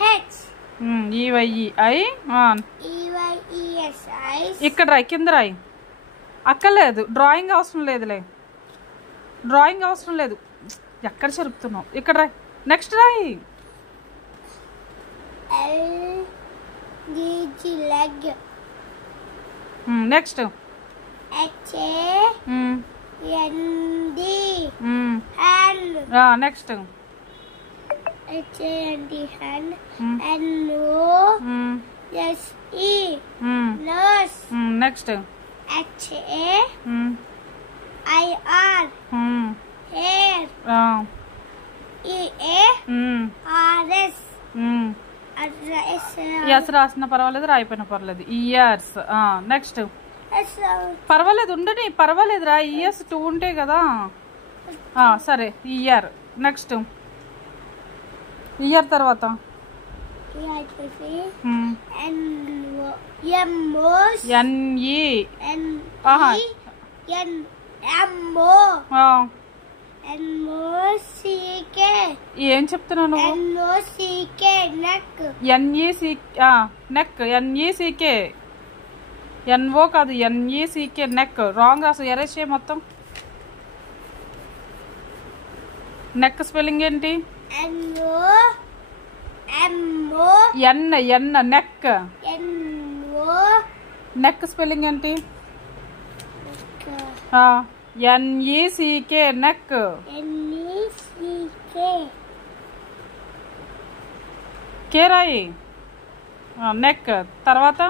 H. EYE I EYES eyes. ఇక్కడ రాయి, కింద రాయి. అక్కర్లేదు, డ్రాయింగ్ అవసరం లేదులే, డ్రాయింగ్ అవసరం లేదు. ఎక్కడ చెరుపుతున్నావు? ఇక్కడ రాయి. నెక్స్ట్ రాయి. LEG leg. Next HAND hand. Next HAND hand. NOSE nurse. Next HAIR hair. EARS S రాసిన పర్వాలేదు, రాయిపోయినా పర్లేదు. ఇయర్స్. నెక్స్ట్ పర్వాలేదు, ఉండని పర్వాలేదు రా. ఇయర్స్ 2 ఉంటాయి కదా. సరే ఇయర్. నెక్స్ట్ ఇయర్ తర్వాత ఏం చెప్తున్నావు నువ్వు? నెక్. NECK NO కాదు, NECK నెక్. రాంగ్ రాసు, ఎరేస్ చేయి మొత్తం. నెక్ స్పెల్లింగ్ ఏంటి? N neck. నెక్ స్పెల్లింగ్ ఏంటి? NECK neck. కే రాయి. నెక్ తర్వాత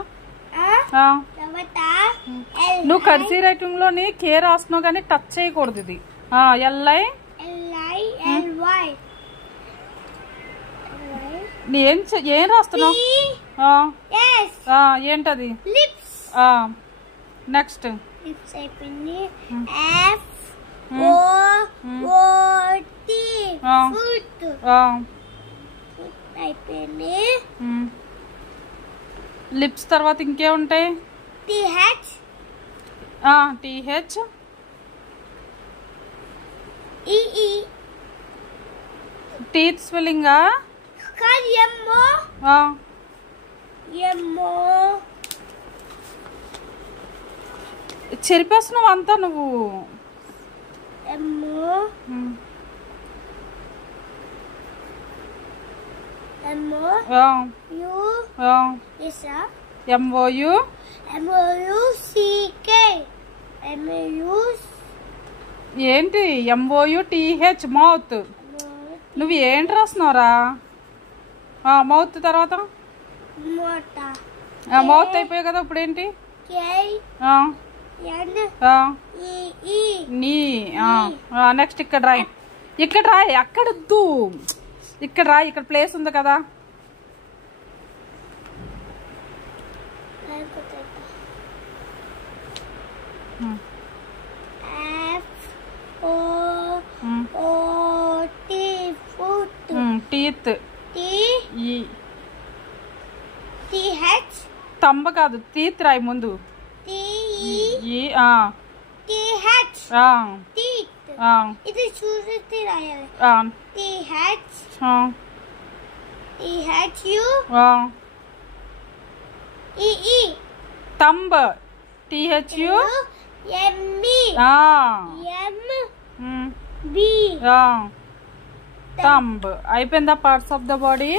నువ్వు కర్సీ రైటింగ్ లోని కే రాస్తున్నావు కానీ టచ్ చేయకూడదు. ఇది LI ఏం రాస్తున్నావు? ఏంటది? నెక్స్ట్ లిప్స్ తర్వాత ఇంకే ఉంటాయి? TH teeth స్పెల్లింగా? చెరిపేస్తున్నావు అంతా నువ్వు. ఏంటి? MOUTH mouth. నువ్వు ఏంటి రాస్తున్నావురా? మౌత్ తర్వాత మౌత్ అయిపోయాయి కదా. ఇప్పుడు ఏంటి? నీ. నెక్స్ట్ ఇక్కడ రాయి. ఇక్కడ రాయి, అక్కడొద్దు, ఇక్కడ రాయి. ఇక్కడ ప్లేస్ ఉంది కదా. టీత్. తంబ కాదు, టీత్ రాయి ముందు. తంబ. THU thumb. అయిపోయిందా పార్ట్స్ ఆఫ్ ద బాడీ?